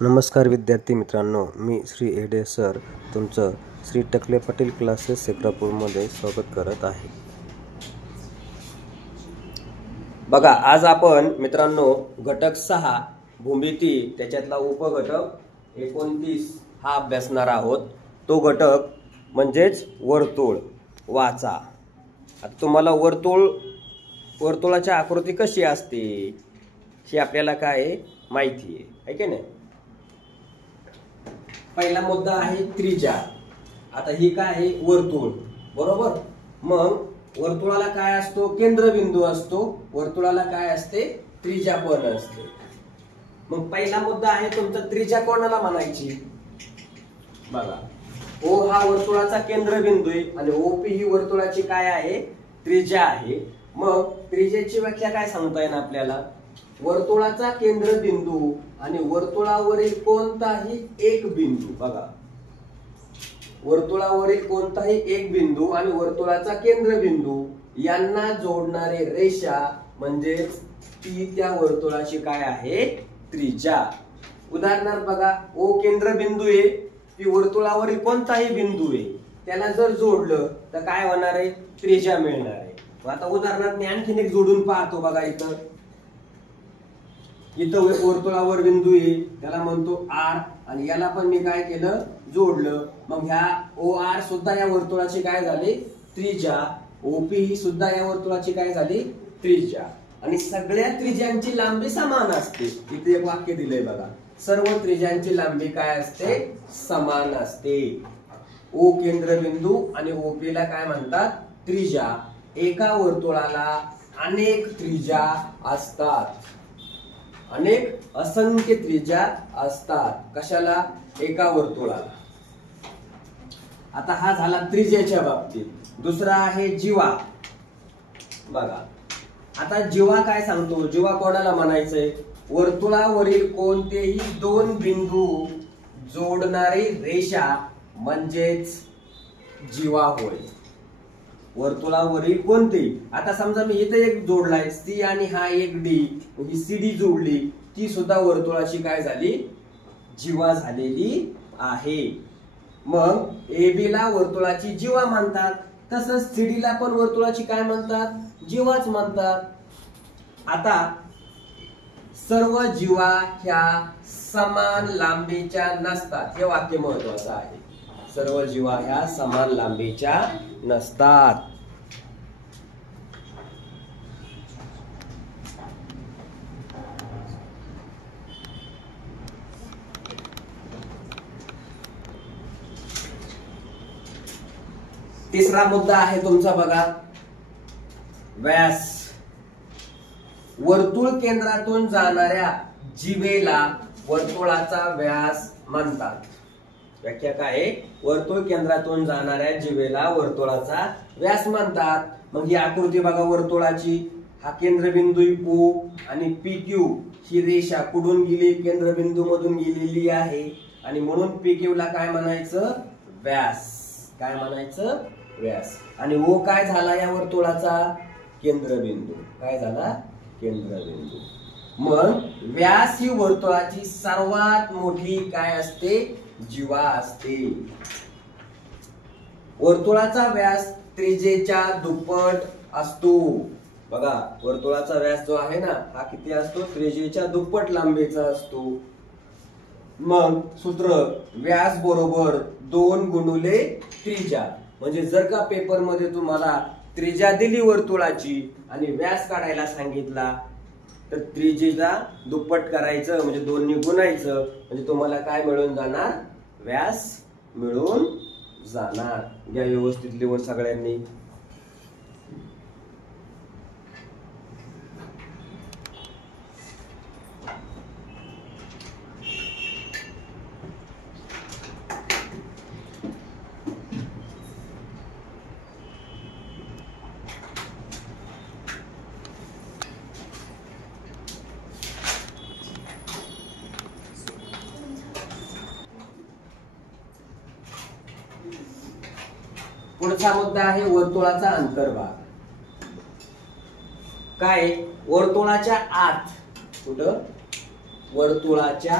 नमस्कार विद्यार्थी मित्रांनो, मी श्री एडे सर तुमचं श्री टकले पाटील क्लासेस सेक्रापूरमध्ये स्वागत करत आहे। बघा, आज आपण मित्रांनो घटक 6 भूमिती त्याच्यातला उपघटक 29 हा अभ्यासणार आहोत। तो घटक म्हणजेच वर्तुळ वाचा। आता तुम्हाला वर्तुळाची आकृती कशी असते हे आपल्याला काय माहिती आहे की नाही। पहिला मुद्दा आहे त्रिज्या। आता ही काय आहे वर्तुळ, बरोबर। मग वर्तुळाला काय असतो, केंद्रबिंदू असतो। वर्तुळाला काय असते, त्रिज्या पण असते। मग पहिला मुद्दा आहे तुमचा, त्रिज्या कोणाला म्हणायची। बघा, ओ हा वर्तुळाचा केंद्रबिंदू आहे आणि ओपी ही वर्तुळाची काय आहे, त्रिज्या आहे। मग त्रिज्याची व्याख्या काय सांगता येईल आपल्याला, वर्तुळाचा केंद्रबिंदू आणि वर्तुळावरील कोणताही एक बिंदू। बघा, वर्तुळावरील कोणताही एक बिंदू आणि वर्तुळाचा केंद्रबिंदू यांना जोडणारी रेषा म्हणजे ती त्या वर्तुळाची काय आहे, त्रिज्या। उदाहरणार्थ बघा, ओ केंद्रबिंदू आहे, ती वर्तुळावरील कोणताही बिंदू आहे, त्याला जर जोडलं तर काय होणार आहे, त्रिज्या मिळणार आहे। आता उदाहरणार्थ मी आणखीन एक जोडून पाहतो। बघा, इथं वर्तुळावर बिंदू आहे, त्याला म्हणतो आर, आणि याला पण मी काय केलं, जोडलं। मग ह्या ओ आर सुद्धा या वर्तुळाची काय झाली, त्रिज्या। ओपी ही सुद्धा या वर्तुळाची काय झाली, त्रिज्या। आणि सगळ्या त्रिज्यांची लांबी समान असते। इथे एक वाक्य दिलंय बघा, सर्व त्रिज्यांची लांबी काय असते, समान असते। ओ केंद्रबिंदू आणि ओपी ला काय म्हणतात, त्रिज्या। एका वर्तुळाला अनेक त्रिज्या असतात, अनेक असंख्य त्रिज्या असतात। कशाला, एका वर्तुळाला। आता हा झाला त्रिज्याच्या बाबतीत। दुसरा आहे जीवा। बघा, आता जीवा काय सांगतो, जीवा कोणाला म्हणायचंय, वर्तुळावरील कोणतेही दोन बिंदू जोडणारी रेषा म्हणजेच जीवा होय। वर्तुळावरील कोणते, आता समजा मी इथे एक जोडलाय सी आणि हा एक डी, ही सीडी जोडली, ती सुद्धा वर्तुळाची काय झाली, जीवा झालेली आहे। मग एबी ला वर्तुळाची जीवा म्हणतात, तसंच सीडी ला पण वर्तुळाची काय म्हणतात, जीवाच म्हणतात। आता सर्व जीवा ह्या समान लांबीच्या नसतात, हे वाक्य महत्वाचं आहे। सर्व जीवा ह्या समान लांबीच्या नसतात। तिसरा मुद्दा आहे तुमचा, बघा, व्यास। वर्तुळ केंद्रातून जाणाऱ्या जीवेला वर्तुळाचा व्यास म्हणतात। व्याख्या काय आहे, वर्तुळ केंद्रातून जाणाऱ्या जीवेला वर्तुळाचा व्यास म्हणतात। मग ही आकृती बघा वर्तुळाची, हा केंद्रबिंदू ओ आणि पी क्यू ही रेषा कुठून गेली, केंद्रबिंदू मधून गेलेली आहे, आणि म्हणून पी क्यू ला काय म्हणायचं, व्यास। काय म्हणायचं, व्यास। आणि ओ काय झाला या वर्तुळाचा, केंद्रबिंदू। काय झाला, केंद्रबिंदू। मग व्यास ही वर्तुळाची सर्वात मोठी काय असते, जीवा असते। वर्तुळाचा व्यास त्रिज्येच्या दुप्पट असतो। बघा, वर्तुळाचा व्यास जो आहे ना, हा किती असतो, त्रिज्येच्या दुप्पट लांबीचा असतो। मग सूत्र, व्यास बरोबर 2 गुणिले त्रिज्या। म्हणजे जर का पेपर मध्ये तुम्हाला त्रिज्या दिली वर्तुळाची आणि व्यास काढायला सांगितला, तर त्रिज्येला दुप्पट करायचं, म्हणजे 2 ने गुणायचं, म्हणजे तुम्हाला काय मिळून जाणार, व्यास मिळून जाणार। या व्यवस्थित लिहून सगळ्यांनी। पुढचा मुद्दा आहे वर्तुळाचा अंतर्भाग। काय, वर्तुळाच्या आत, कुठं, वर्तुळाच्या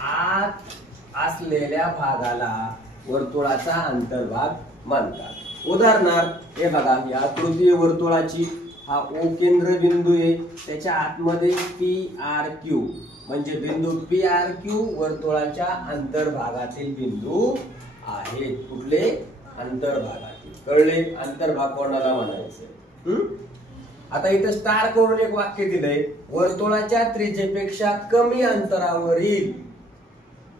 आत असलेल्या भागाला वर्तुळाचा अंतर्भाग म्हणतात. उदाहरणार्थ हे बघा, ही आकृती वर्तुळाची, हा ओ केंद्र बिंदू आहे, त्याच्या आतमध्ये PRQ म्हणजे बिंदू PRQ वर्तुळाच्या अंतर्भागातील बिंदू आहेत. कुठले? अंतर्भागातील. कळले? अंतर्भाग कोणाला म्हणायचं? आता इथं स्टार करून एक वाक्य दिलंय, वर्तुळाच्या त्रिज्येपेक्षा कमी अंतरावरील.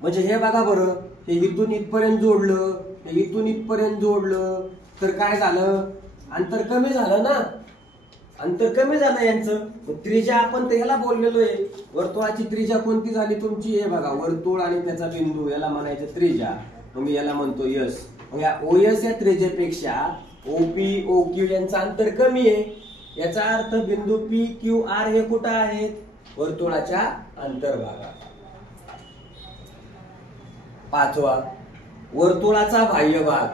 म्हणजे हे बघा बरं, हे इथून इथपर्यंत जोडलं, हे इथून इथपर्यंत जोडलं, तर काय झालं? अंतर कमी झालं ना, अंतर कमी झालं यांचं. त्रिज्या आपण त्याला बोललेलो आहे. वर्तुळाची त्रिज्या कोणती झाली तुमची? हे बघा, वर्तुळ आणि त्याचा बिंदू याला म्हणायचं त्रिज्या. मग याला म्हणतो यस. मग या OS या त्रिज्येपेक्षा OP OQ यांचं अंतर कमी आहे. याचा अर्थ बिंदू PQR हे कुठं आहेत? वर्तुळाच्या अंतर्भागात. पाचवा, वर्तुळाचा बाह्य भाग.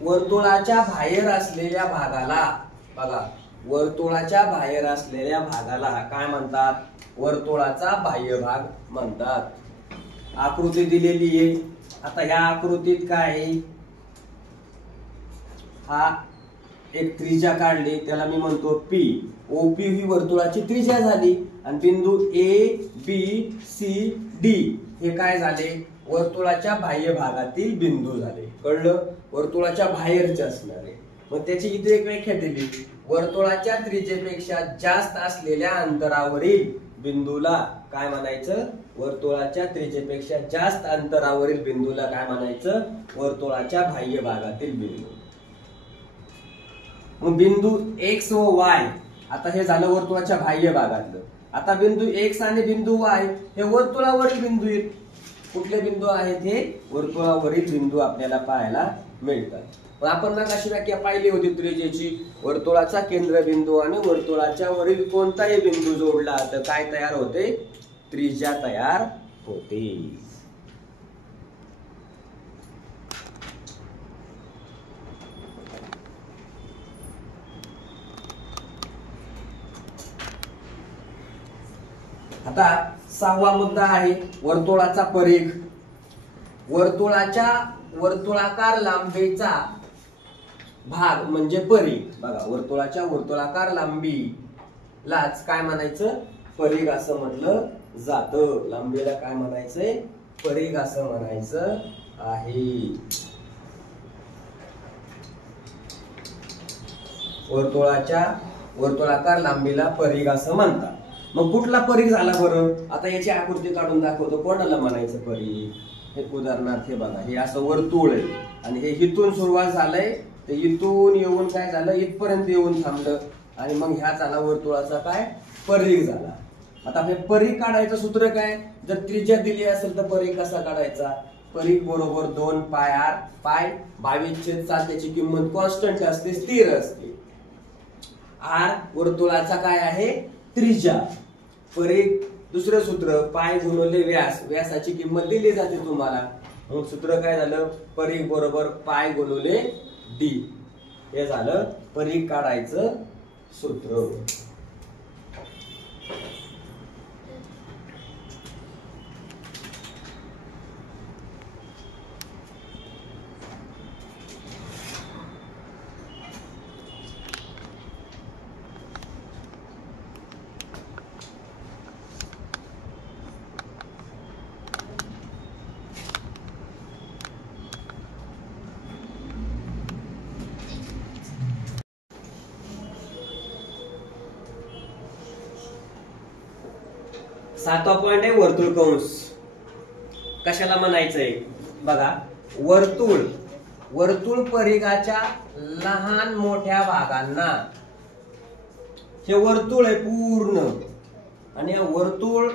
वर्तुळाच्या बाहेर असलेल्या भागाला, बघा, वर्तुळाच्या बाहेर असलेल्या भागाला काय म्हणतात? वर्तुळाचा बाह्य भाग म्हणतात. आकृती दिलेली आहे. आता ह्या आकृतीत काय आहे? हा एक त्रिज्या काढली, त्याला मी म्हणतो P. OP ही वर्तुळाची त्रिज्या झाली आणि बिंदू ABCD हे काय झाले? वर्तुळाच्या बाह्य भागातील बिंदू झाले. कळलं? वर्तुळाच्या बाहेरचे असणारे. मग त्याची इथे एक व्याख्या दिली, वर्तुळाच्या त्रिज्येपेक्षा जास्त असलेल्या अंतरावरील बिंदूला काय म्हणायचं? वर्तुळाच्या त्रिज्येपेक्षा जास्त अंतरावरील बिंदूला काय म्हणायचं? वर्तुळाच्या बाह्य भागातील बिंदू. मग बिंदू X व Y, आता हे झालं वर्तुळाच्या बाह्य भागातलं. आता बिंदू X आणि बिंदू Y हे वर्तुळावरील बिंदू आहेत. कुठले बिंदू आहेत? हे वर्तुळावरील बिंदू आपल्याला पाहायला मिळतात. मग आपण अशी व्याख्या पाहिली होती त्रिज्येची, वर्तुळाचा केंद्रबिंदू आणि वर्तुळाच्या वरील कोणताही बिंदू जोडला तर काय तयार होते? त्रिज्या तयार होते. आता सहावा मुद्दा आहे वर्तुळाचा परिघ. वर्तुळाकार लांबीचा भाग म्हणजे परिघ. बघा, वर्तुळाच्या वर्तुळाकार लांबीलाच काय म्हणायचं? परिघ असं म्हटलं जातं. लांबीला काय म्हणायचंय? परिघ असं म्हणायचं आहे. वर्तुळाकार लांबीला परिघ असं म्हणतात. मग कुठला परिघ झाला बरं? आता याची आकृती काढून दाखवतो. कोणाला म्हणायचं परिघ? हे उदाहरणार्थ हे बघा, हे असं वर्तुळ आहे आणि हे इथून सुरुवात झालंय, ते इथून येऊन काय झालं? इथपर्यंत येऊन थांबलं आणि मग ह्या झाला वर्तुळाचा काय? परिघ झाला. आता हे परिघ काढायचं सूत्र काय? जर त्रिज्या दिली असेल तर परिघ कसा काढायचा? परिघ बरोबर 2 पाय r, पाय 22/7, त्याची किंमत कॉन्स्टंट असते, स्थिर असते. r वर्तुळाचा काय आहे? त्रिज्या. परिघ दुसरं सूत्र पाय गुणिले व्यास, व्यासाची किंमत दिली जाते तुम्हाला. मग सूत्र काय झालं? परिघ बरोबर पाय गुणिले d. हे झालं परिघ काढायचं सूत्र. सातवा पॉइंट आहे वर्तुळ कंस. कशाला म्हणायचंय? बघा, वर्तुळ परिघाच्या लहान मोठ्या भागांना, हे वर्तुळ आहे पूर्ण आणि वर्तुळ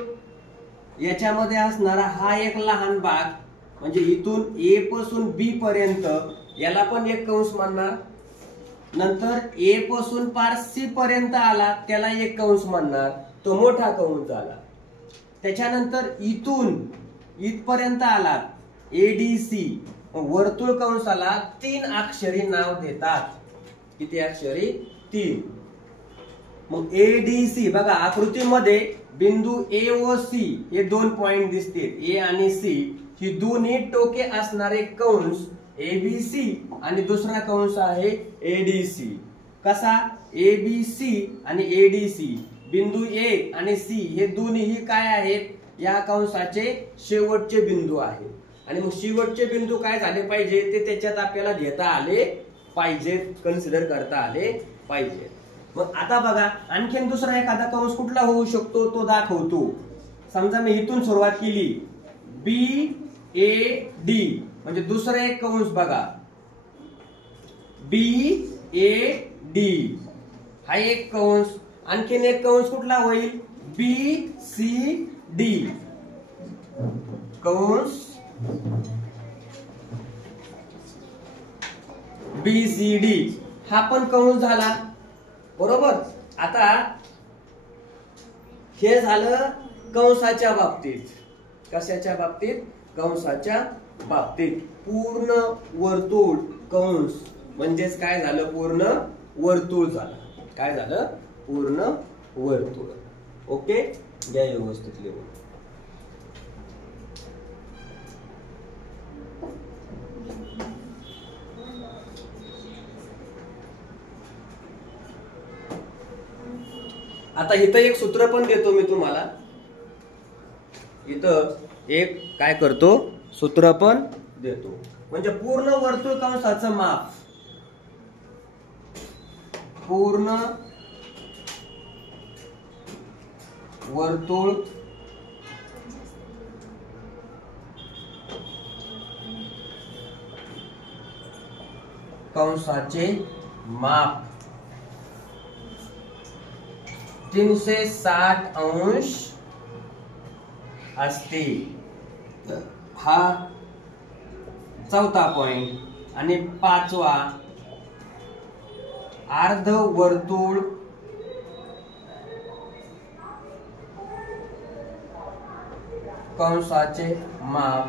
याच्यामध्ये असणारा हा एक लहान भाग म्हणजे इथून A पासून B पर्यंत, याला पण एक कंस म्हणणार. नंतर A पासून पार C पर्यंत आला त्याला एक कंस म्हणणार, तो मोठा कंस झाला. त्याच्यानंतर इथून इथपर्यंत आला ADC, वर्तुळ कंसाला 3 अक्षरी नाव देतात. किती अक्षरी? 3. मग ADC बघा, आकृतीमध्ये बिंदू ए व सी हे दोन पॉइंट दिसतील, ए आणि सी ही दोन्ही टोके असणारे कंस एबीसी आणि दुसरा कंस आहे एडीसी. कसा? एबीसी आणि एडीसी बिंदू ए आणि सी हे दोन्ही काय आहेत? या कंसाचे शेवटचे बिंदू आहेत. आणि मग शेवटचे बिंदू काय झाले पाहिजे ते त्याच्यात आपल्याला घेता आले पाहिजेत, कन्सिडर करता आले पाहिजे. मग आता बघा आणखीन दुसरा एखादा कंस कुठला होऊ शकतो तो दाखवतो. समजा मी इथून सुरुवात केली बी ए डी म्हणजे दुसरा एक कंस बघा बी ए डी हा एक कंस. आणखीन एक कंस कुठला होईल? बी सी डी कंस बी सी डी हा पण कंस झाला बरोबर. आता हे झालं कंसाच्या बाबतीत. कशाच्या बाबतीत? कंसाच्या बाबतीत. पूर्ण वर्तुळ कंस म्हणजेच काय झालं? पूर्ण वर्तुळ झालं. काय झालं? पूर्ण वर्तुळ. ओके, घ्या व्यवस्थित लिहून. आता इथं एक सूत्र पण देतो मी तुम्हाला. इथं एक काय करतो? सूत्र पण देतो. म्हणजे पूर्ण वर्तुळ कंसाचं माप, पूर्ण वर्तुळ कंसाचे माप 360 अंश असते. हा चौथा पॉइंट. आणि पाचवा अर्ध वर्तुळ कंसाचे माप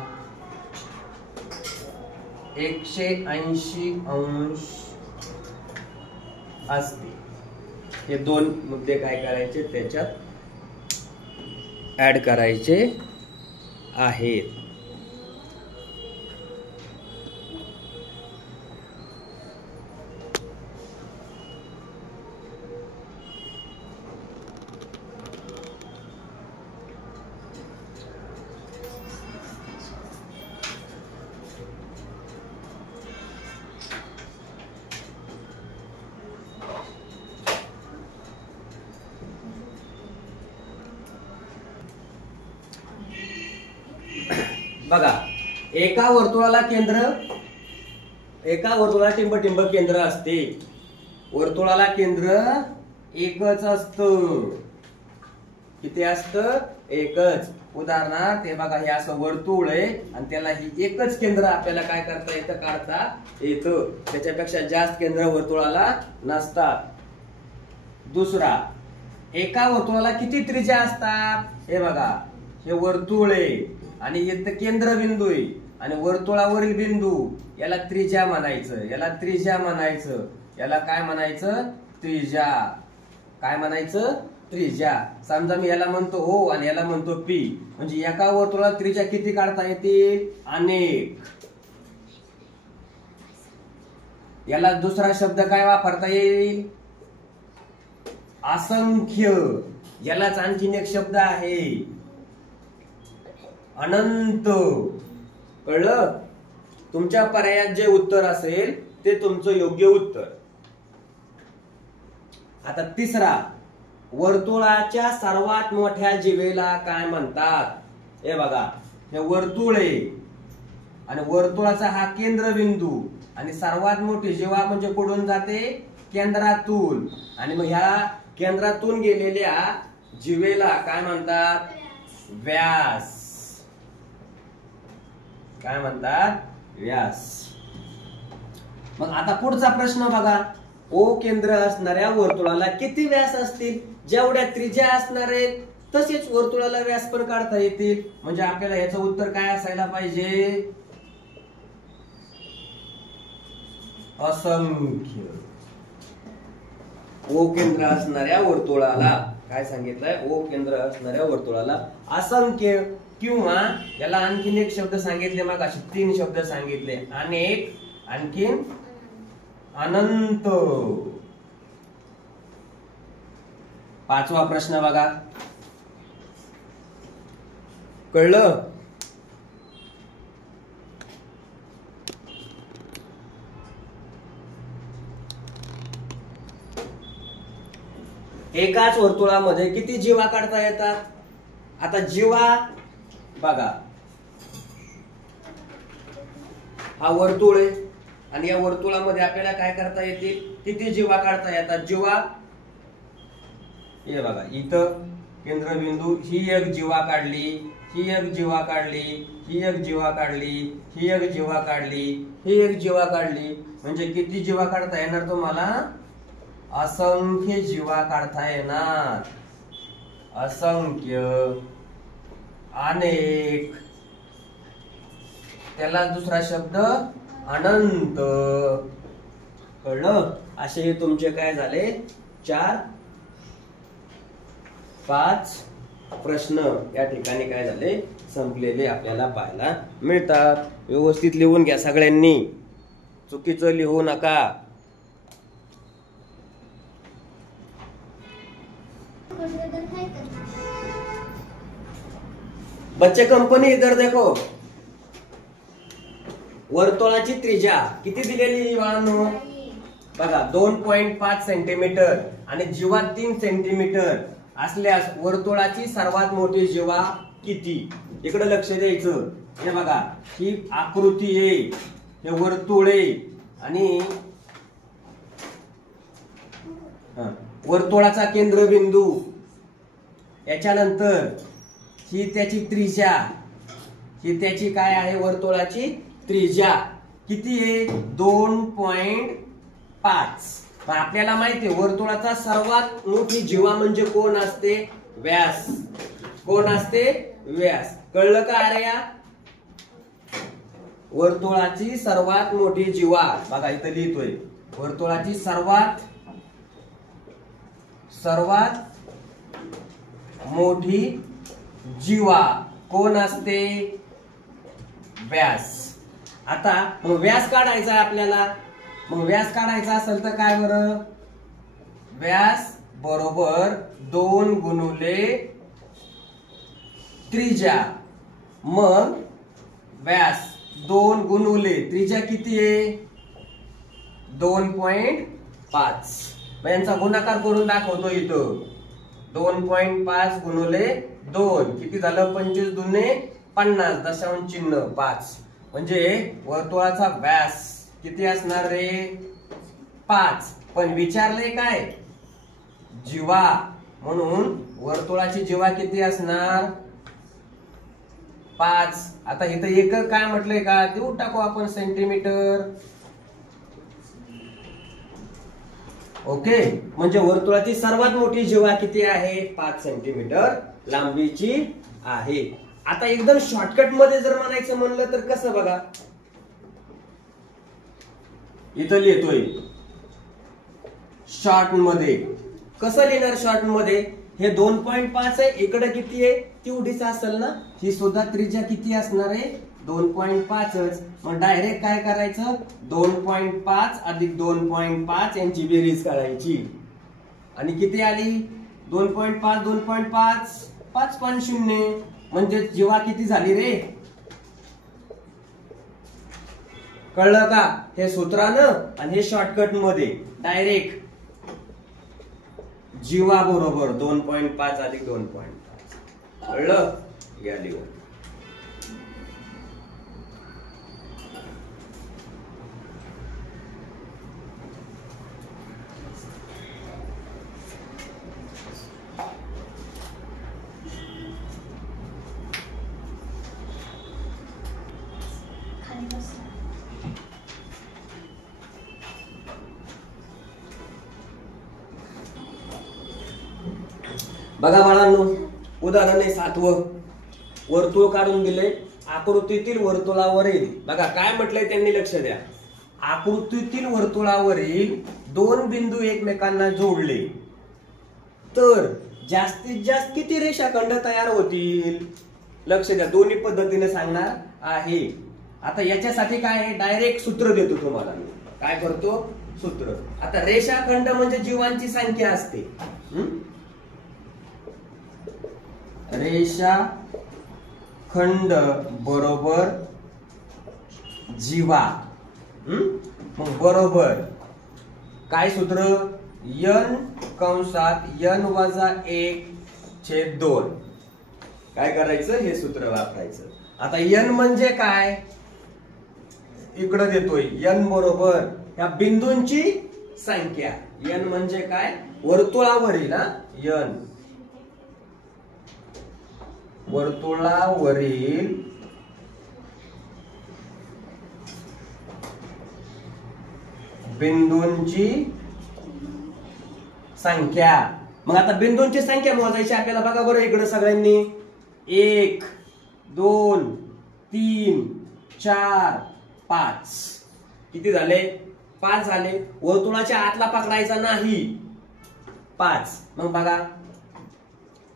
180 अंश असते. हे दोन मुद्दे काय करायचे त्याच्यात ऍड करायचे आहेत. बघा एका वर्तुळाला टिंब केंद्र असते. वर्तुळाला केंद्र एकच असतं. किती असतं? एकच. उदाहरणार्थ हे बघा हे असं वर्तुळ आहे आणि त्याला ही एकच केंद्र आपल्याला काय करता येतं? काढता येतं. त्याच्यापेक्षा जास्त केंद्र वर्तुळाला नसतात. दुसरा, एका वर्तुळाला किती त्रिज्या असतात? हे बघा हे वर्तुळ आहे आणि इथं केंद्रबिंदू आहे आणि वर्तुळावरील बिंदू याला त्रिज्या म्हणायचं. याला त्रिज्या म्हणायचं. याला काय म्हणायचं? त्रिज्या. काय म्हणायचं? त्रिज्या. समजा मी याला म्हणतो O आणि याला म्हणतो P म्हणजे एका वर्तुळात त्रिज्या किती काढता येतील? अनेक. याला दुसरा शब्द काय वापरता येईल? असंख्य. यालाच आणखीन एक शब्द आहे अनंत. कळलं? तुमच्या पर्यायात जे उत्तर असेल ते तुमचं योग्य उत्तर. आता तिसरा, वर्तुळाच्या सर्वात मोठ्या जीवेला काय म्हणतात? हे बघा हे वर्तुळ आहे आणि वर्तुळाचा हा केंद्रबिंदू आणि सर्वात मोठी जीवा म्हणजे कुठून जाते? केंद्रातून. आणि मग ह्या केंद्रातून गेलेल्या जीवेला काय म्हणतात? व्यास. काय म्हणतात? व्यास. मग आता पुढचा प्रश्न बघा. O केंद्र असणाऱ्या वर्तुळाला किती व्यास असतील? जेवढ्या त्रिज्या असणार आहेत तसेच वर्तुळाला व्यास पण काढता येतील. म्हणजे आपल्याला याचं उत्तर काय असायला पाहिजे? असंख्य. O केंद्र असणाऱ्या वर्तुळाला काय सांगितलंय, ओ केंद्र असणाऱ्या वर्तुळाला असंख्य किंवा याला आणखीन एक शब्द सांगितले, मग असे 3 शब्द सांगितले, अनेक, आणखीन अनंत. 5वा प्रश्न बघा, कळलं? एकाच वर्तुळामध्ये किती जीवा काढता येतात? आता जीवा बघा, हा वर्तुळ आहे आणि या वर्तुळामध्ये आपल्याला काय करता येतील, किती जीवा काढता येतात? जीवा हे बघा, इथं केंद्रबिंदू, ही एक जीवा काढली, ही एक जीवा काढली, ही एक जीवा काढली, ही एक जीवा काढली, ही एक जीवा काढली, म्हणजे किती जीवा काढता येणार तुम्हाला? असंख्य जीवा काढता येणार. असंख्य, अनेक, त्याला दुसरा शब्द अनंत. कळलं? असे हे तुमचे काय झाले, 4-5 प्रश्न या ठिकाणी काय झाले, संपलेले आपल्याला पाहायला मिळतात. व्यवस्थित लिहून घ्या सगळ्यांनी, चुकीचं लिहू नका. बच्चे कंपनी इधर देखो, वर्तुळाची त्रिज्या किती दिलेली बाळांनो? बघा 2.5 सेंटीमीटर आणि जीवा 3 सेंटीमीटर असल्यास वर्तुळाची सर्वात मोठी जीवा किती? इकडे लक्ष द्यायचं. हे बघा, ही आकृती आहे, हे वर्तुळ आहे आणि वर्तुळाचा केंद्रबिंदू, याच्यानंतर ही त्याची त्रिज्या, ही त्याची काय आहे, वर्तुळाची त्रिज्या किती आहे? 2.5. आपल्याला माहिती आहे वर्तुळाचा सर्वात मोठी जीवा म्हणजे कोण असते? व्यास. कोण असते? व्यास. कळलं का अरे? या वर्तुळाची सर्वात मोठी जीवा बघा इथं लिहितोय, वर्तुळाची सर्वात मोठी जीवा कोण असते? व्यास. आता मग व्यास काढायचा आहे आपल्याला. मग व्यास काढायचा असेल तर काय बरं? व्यास बरोबर 2 गुणुले त्रिज्या. मग व्यास 2 गुणुले त्रिज्या किती आहे? 2.5. यांचा गुणाकार करून दाखवतो इथं. 2.5 गुणुले 2 किती झालं? 25 दुने 50 दशांश चिन्ह 5. म्हणजे वर्तुळाचा व्यास किती असणार रे? 5. पण विचारले काय? जीवा. म्हणून वर्तुळाची जीवा किती असणार? 5. आता इथं एक काय म्हटलंय का? देऊ टाकू आपण सेंटीमीटर. ओके, म्हणजे वर्तुळाची सर्वात मोठी जीवा किती आहे? 5 सेंटीमीटर लांबीची आहे. आता एकदम शॉर्टकट मध्ये जर म्हणायचं म्हणलं तर कसं बघा, इथं लिहितोय शॉर्ट मध्ये. कसं लिहिणार शॉर्ट मध्ये? हे 2.5 आहे, इकडे किती आहे? तेवढीच असेल ना. ही सुद्धा त्रिज्या किती असणार आहे? 2.5च. मग डायरेक्ट काय करायचं? 2.5 अधिक 2.5 यांची बेरीज करायची. आणि किती आली? 2.5 2.5 5.0. म्हणजे जीवा किती झाली रे? कळलं का? हे सूत्रानं आणि हे शॉर्टकट मध्ये डायरेक्ट जीवा बरोबर 2.5 अधिक 2.5. कळलं? घ्या लिहून. बघा बाळांनो, उदाहरण आहे 7वं. वर्तुळ काढून दिले, आकृतीतील वर्तुळावरील बघा काय म्हटलंय त्यांनी, लक्ष द्या. आकृतीतील वर्तुळावरील 2 बिंदू एकमेकांना जोडले तर जास्तीत जास्त किती रेषाखंड तयार होतील? लक्ष द्या, दोन्ही पद्धतीने सांगणार आहे. आता याच्यासाठी काय आहे, डायरेक्ट सूत्र देतो तुम्हाला मी. काय करतो? सूत्र. आता रेषाखंड म्हणजे जीवांची संख्या असते. रेषाखंड बरोबर जीवा. मग बरोबर काय सूत्र? n कंसात n वजा 1/2. काय करायचं? हे सूत्र वापरायचं. आता n म्हणजे काय? इकडे देतोय n बरोबर या बिंदूंची संख्या. n म्हणजे काय? वर्तुळावरील n, वर्तुळावरील बिंदूंची संख्या. मग आता बिंदूंची संख्या मोजायची आपल्याला. बघा बरं इकडे सगळ्यांनी. 1 2 3 4 5. किती झाले? 5 झाले. वर्तुळाच्या आतला पकडायचा नाही. 5. मग बघा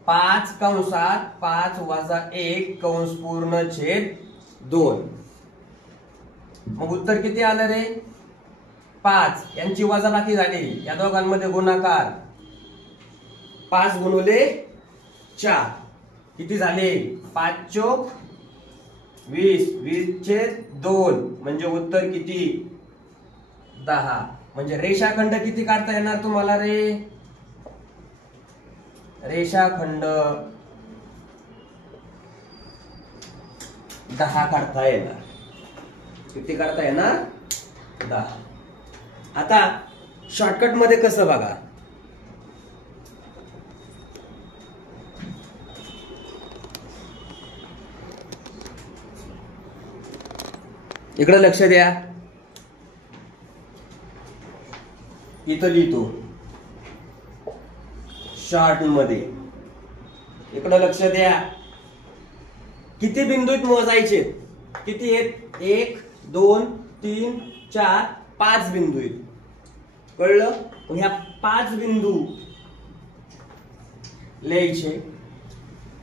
5 कंसात 5 वजा 1 कंस पूर्ण छेद 2. मग उत्तर किती आलं रे? 5. यांची वजाबाकी झाली, या दोघांमध्ये गुणाकार. 5 गुणिले 4 किती झाले? 5 चोक 20. 20/2 म्हणजे उत्तर किती? 10. म्हणजे रेषाखंड किती काढता येणार तुम्हाला रे? रेषाखंड 10 काढता येणार. किती काढता येणार? 10. आता शॉर्टकट मध्ये कसं बघा. इकडे लक्ष द्या. इथं लिहितो शॉर्ट मध्ये. इकडे लक्ष द्या. किती बिंदू मोजायचे? किती आहेत? 1 2 3 4 5 बिंदू आहेत. कळलं? ह्या 5 बिंदू लिहायचे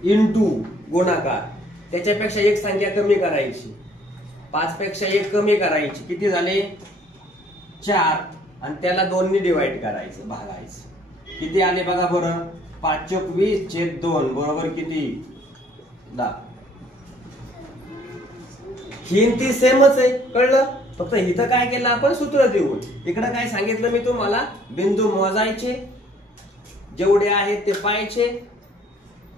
इंटू गुणाकार. त्याच्यापेक्षा एक संख्या कमी करायची. 5 पेक्षा एक कमी करायची. किती झाले? 4. आणि त्याला 2 ने डिवाइड करायचं, भागायचं. किती आले बघा बरं? 5 चोक 20/2 बरोबर किती? 10. ही ती सेमच आहे. कळलं? फक्त इथं काय केलं आपण? सूत्र देऊन. इकडे काय सांगितलं मी तुम्हाला? बिंदू मोजायचे, जेवढे आहेत ते पाहायचे,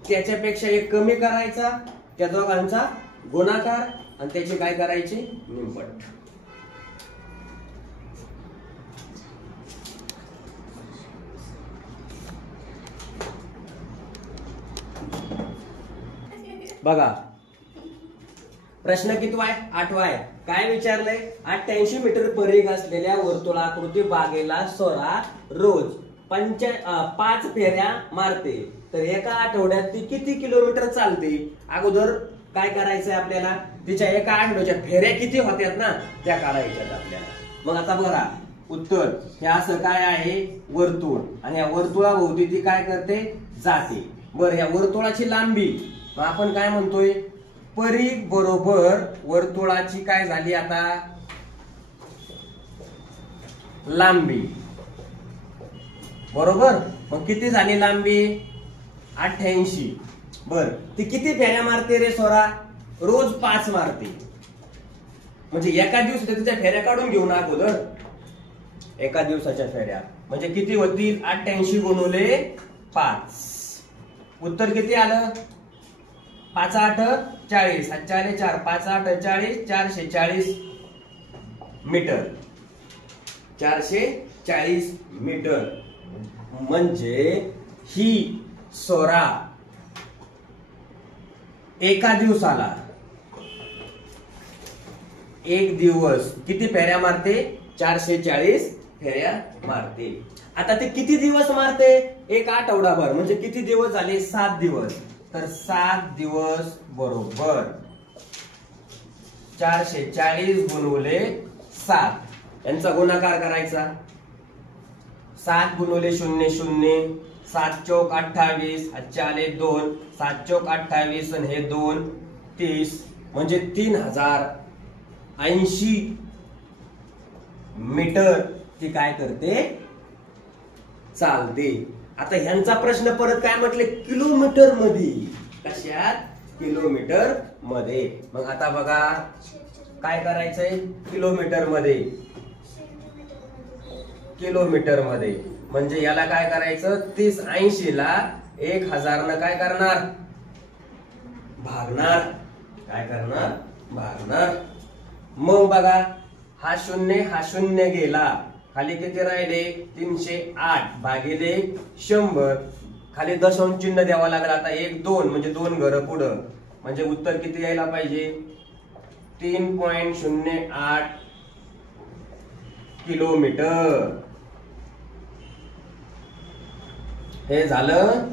त्याच्यापेक्षा एक कमी करायचा, त्या दोघांचा गुणाकार, आणि त्याचे काय करायचे? निमपट. बघा प्रश्न कितवा आहे? 8वा आहे. काय विचारलंय? 88 मीटर परिघ असलेल्या वर्तुळाकृती बागेला सोरा रोज 5 फेऱ्या मारते, तर एका आठवड्यात ती किती किलोमीटर चालते? अगोदर काय करायचंय आपल्याला? तिच्या एका आठवड्याच्या फेऱ्या किती होत्यात ना, त्या काढायच्यात आपल्याला. मग आता बघा उत्तर हे असं काय आहे? वर्तुळ. आणि या वर्तुळाभोवती ती काय करते? जाते. बरं, या वर्तुळाची लांबी आपण काय म्हणतोय? परिघ बरोबर वर्तुळाची काय झाली आता? लांबी. बरोबर. मग किती झाली लांबी? 88. बर, ती किती फेऱ्या मारते रे सोरा? रोज 5 मारते. म्हणजे एका दिवसाच्या तिच्या फेऱ्या काढून घेऊ ना अगोदर. एका दिवसाच्या फेऱ्या म्हणजे किती होतील? 88 गुणिले 5. उत्तर किती आलं? 5 8 40. 4 4 5 8 40. 440 मीटर. 440 मीटर. म्हणजे ही सोरा एका दिवसाला एक दिवस किती फेऱ्या मारते? 440 फेऱ्या मारते. आता ते किती दिवस मारते? एक आठवडाभर. म्हणजे किती दिवस झाले? 7 दिवस. तर 7 दिवस बरोबर 440 गुणिले 7 यांचा गुणाकार करायचा. 7 गुणिले 0 0 7 चौक 28, अच्छा आले 2, 7 चौक 28 आणि हे 2 30, म्हणजे 3080 मीटर ती काय करते, चालते. आता ह्यांचा प्रश्न परत काय म्हटले, किलोमीटर मध्ये. कशात, किलोमीटर मध्ये. मग आता बघा काय करायचंय, किलोमीटर मध्ये, किलोमीटर मध्ये. म्हणजे याला काय करायचं, 3080 ला 1000 न काय करणार, भागणार. काय करणार, भागणार. मग बघा हा शून्य गेला, खाली किती राहिले, 308 भागिले 100. खाली दशांश चिन्ह द्यावा लागला. आता 1 2 म्हणजे 2 घरं पुढं, म्हणजे उत्तर किती यायला पाहिजे, 3.08 किलोमीटर. हे झालं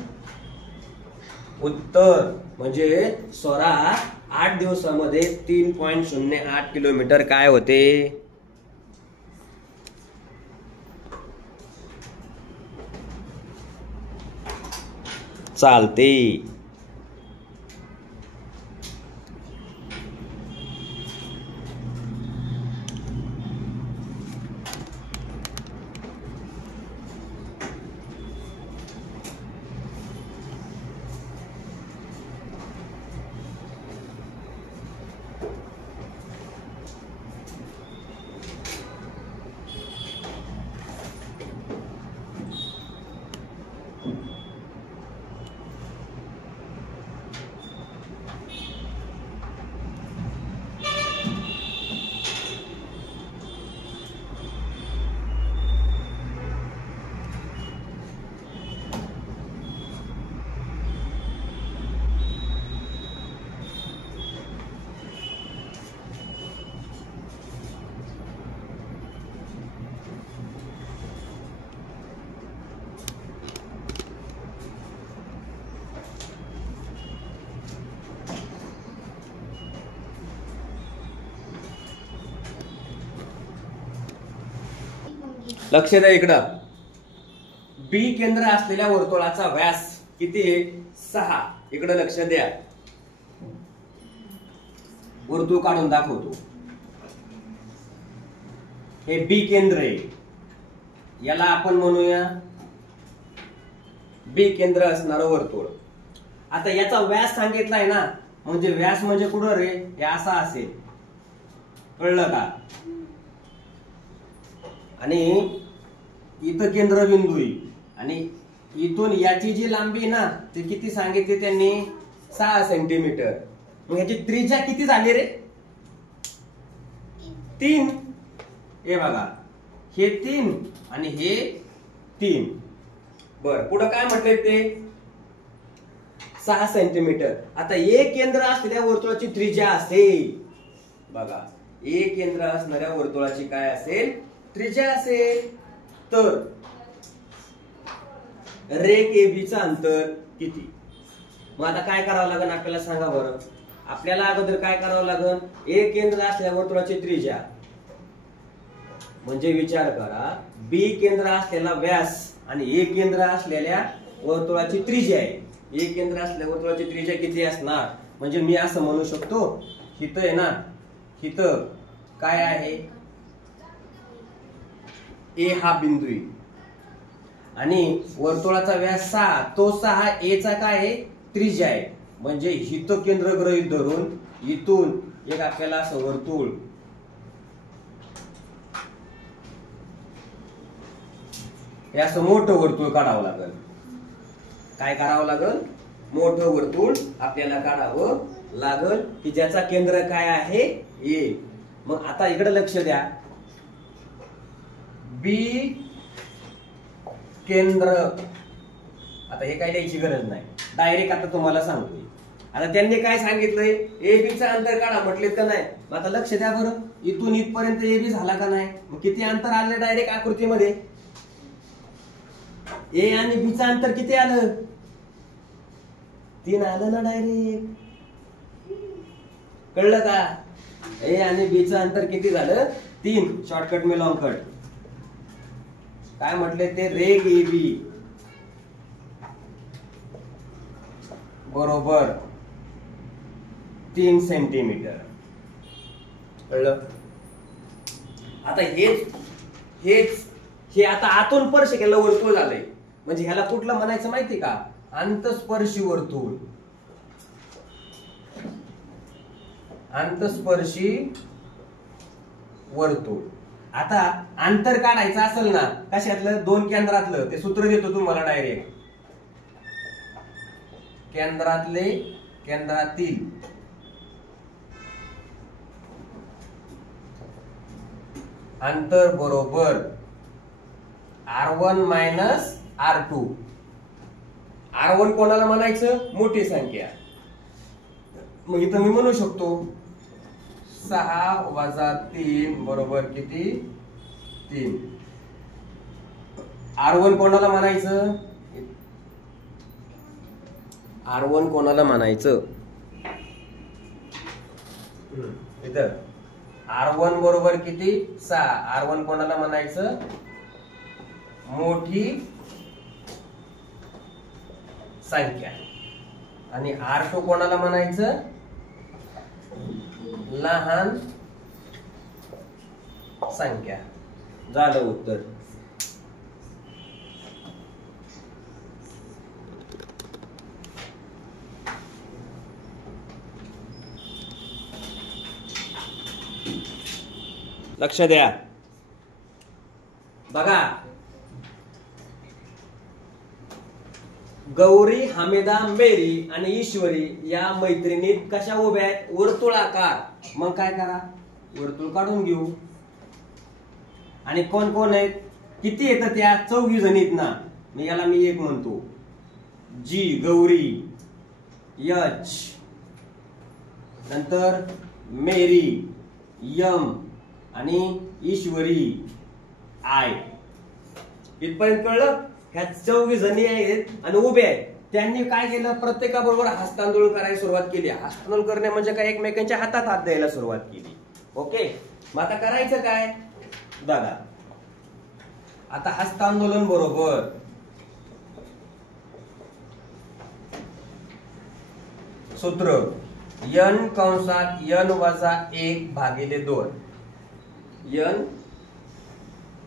उत्तर. म्हणजे स्वरा 8 दिवसामध्ये 3.08 किलोमीटर काय होते. चालते. लक्ष द्या इकडं. बी केंद्र असलेल्या वर्तुळाचा व्यास किती आहे, 6. इकडे लक्ष द्या, वर्तुळ काढून दाखवतो. हे बी केंद्र आहे, याला आपण म्हणूया बी केंद्र असणारं वर्तुळ. आता याचा व्यास सांगितलाय ना, म्हणजे व्यास म्हणजे कुठं रे, हे असा असेल, कळलं का. आणि इथं केंद्रबिंदू आहे, आणि इथून याची जी लांबी ना ती किती सांगितली त्यांनी, 6 सेंटीमीटर. मग ह्याची त्रिज्या किती झाली रे, 3. हे बघा, हे 3 आणि हे 3. बर, पुढे काय म्हटले ते, 6 सेंटीमीटर. आता एक केंद्र असलेल्या वर्तुळाची त्रिज्या असेल, बघा एक केंद्र असणाऱ्या वर्तुळाची काय असेल, त्रिज्या असेल. तर रेख AB चं अंतर किती. मग आता काय करावं लागेल आपल्याला सांगा बरं. आपल्याला अगोदर काय करावं लागेल, एक केंद्र असलेल्या वर्तुळाची त्रिज्या, म्हणजे विचार करा बी केंद्र असलेला व्यास आणि एक केंद्र असलेल्या वर्तुळाची त्रिज्या आहे. एक केंद्र असलेल्या वर्तुळाची त्रिज्या किती असणार, म्हणजे मी असं म्हणू शकतो, इथं आहे ना, इथं काय आहे, ए हा बिंदू आहे आणि वर्तुळाचा व्यास 6, तो 6 ए चा काय आहे, त्रिज्या आहे. म्हणजे हिथं केंद्र गृहीत धरून इथून एक आपल्याला असं वर्तुळ, हे असं मोठं वर्तुळ काढावं लागेल. काय करावं लागेल, मोठं वर्तुळ आपल्याला काढावं लागेल की ज्याचा केंद्र काय आहे, ए. मग आता इकडे लक्ष द्या, बी केंद्र, आता हे काय लिहायची गरज नाही, डायरेक्ट आता तुम्हाला सांगतोय. आता त्यांनी काय सांगितलंय, ए बी चा अंतर काढा म्हटलेत का नाही. मग आता लक्ष द्या बरं, इथून इथपर्यंत ए बी झाला का नाही, मग किती अंतर आलं डायरेक्ट आकृतीमध्ये, ए आणि बी चं अंतर किती आलं, 3 आलं ना डायरेक्ट. कळलं का, ए आणि बी चं अंतर किती झालं, 3. शॉर्टकट में लॉन्ग कट. काय म्हटले ते, रेख AB, रेख AB चं अंतर किती झालं, 3 सेंटीमीटर. म्हणजे 3 सेंटीमीटर. आता हे काय लिहायची गरज नाही, डायरेक्ट आकृतीमध्ये काय करावं लागेल, ए बी चं अंतर किती आलं, 3. बरोबर 3 सेंटीमीटर. कळलं? आता हे आता आतून स्पर्श केलं वर्तुळ झालंय, म्हणजे ह्याला कुठलं म्हणायचं माहिती का? अंतस्पर्शी वर्तुळ. अंतस्पर्शी वर्तुळ. आता अंतर काढायचं असेल ना कशातलं? 2 केंद्रातलं. ते सूत्र देतो तुम्हाला डायरेक्ट. केंद्रातील अंतर बरोबर R1 मायनस R2. R1 कोणाला म्हणायचं? मोठी संख्या. मग इथं मी म्हणू शकतो 6 वजा 3 बरोबर किती? 3. R1 कोणाला म्हणायचं? R1 कोणाला म्हणायचं? इथं R1 बरोबर किती? 6. R1 कोणाला म्हणायचं? मोठी संख्या. आणि R2 कोणाला म्हणायचं? लहान संख्या. झालं उत्तर. लक्ष द्या बघा. गौरी, हमीदा, मेरी आणि ईश्वरी या मैत्रिणीत कशा उभ्या आहेत? वर्तुळाकार. मग काय करा? वर्तुळ काढून घेऊ. आणि कोण कोण आहेत? किती येतं? त्या 4 जणीत ना. याला मी 1 म्हणतो. जी गौरी, H, नंतर मेरी, M आणि ईश्वरी, I. इथपर्यंत कळलं? ह्या 4 जणी आहेत आणि उभे आहेत. त्यांनी काय केलं? प्रत्येकाबरोबर हस्तांदोलन करायला सुरुवात केली. हस्तांदोलन करणे म्हणजे काय? एकमेकांच्या हातात हात द्यायला सुरुवात केली. ओके. मग आता करायचं काय? बघा. आता हस्तांदोलन बरोबर सूत्र n कंसात n वजा 1 भागिले 2. n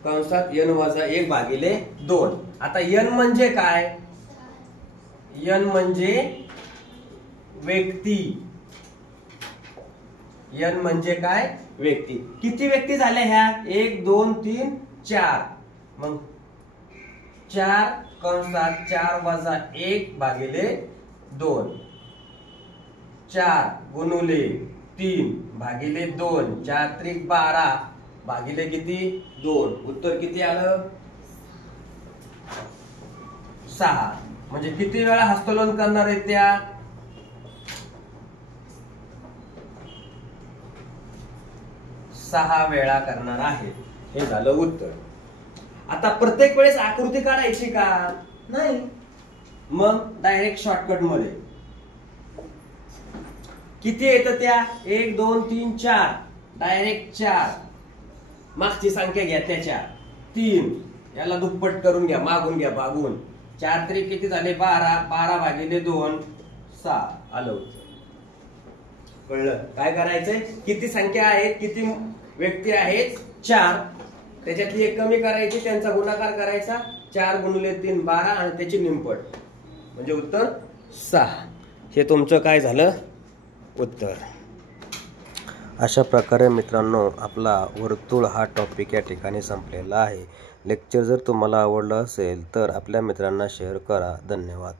कंसात n वजा 1 भागिले 2. आता n म्हणजे काय? n म्हणजे व्यक्ती. n म्हणजे काय? व्यक्ती. किती व्यक्ती झाल्या ह्या? 1 2 3 4. मग 4 कंसात 4 वजा 1 भागिले 2. 4 गुणुले 3 भागिले 2. 4 त्रिक 12 भागिले किती? 2. उत्तर किती आलं? 6. म्हणजे किती वेळा हस्तोलन करणार आहेत त्या? 6 वेळा करणार आहेत. हे झालं उत्तर. आता प्रत्येक वेळेस आकृती काढायची का? नाही. मग डायरेक्ट शॉर्टकट मध्ये किती येतं त्या? 1 2 3 4. डायरेक्ट 4. मागची संख्या घ्या त्याच्या 3. याला दुप्पट करून घ्या, मागून घ्या, भागून. 4 त्रिक किती झाले? 12. 12 भागिले 2 6. आलं. कळलं? काय करायचंय? किती संख्या आहेत? किती व्यक्ती आहेत? 4. त्याच्यातली एक कमी करायची, त्यांचा गुणाकार करायचा. 4 गुणिले 3 12 आणि त्याची निमपट. म्हणजे उत्तर 6. हे तुमचं काय झालं? उत्तर. अशा प्रकारे मित्रांनो आपला वर्तुळ हा टॉपिक या ठिकाणी संपलेला आहे. लेक्चर जर तुम्हाला आवडलं असेल तर आपल्या मित्रांना शेअर करा. धन्यवाद.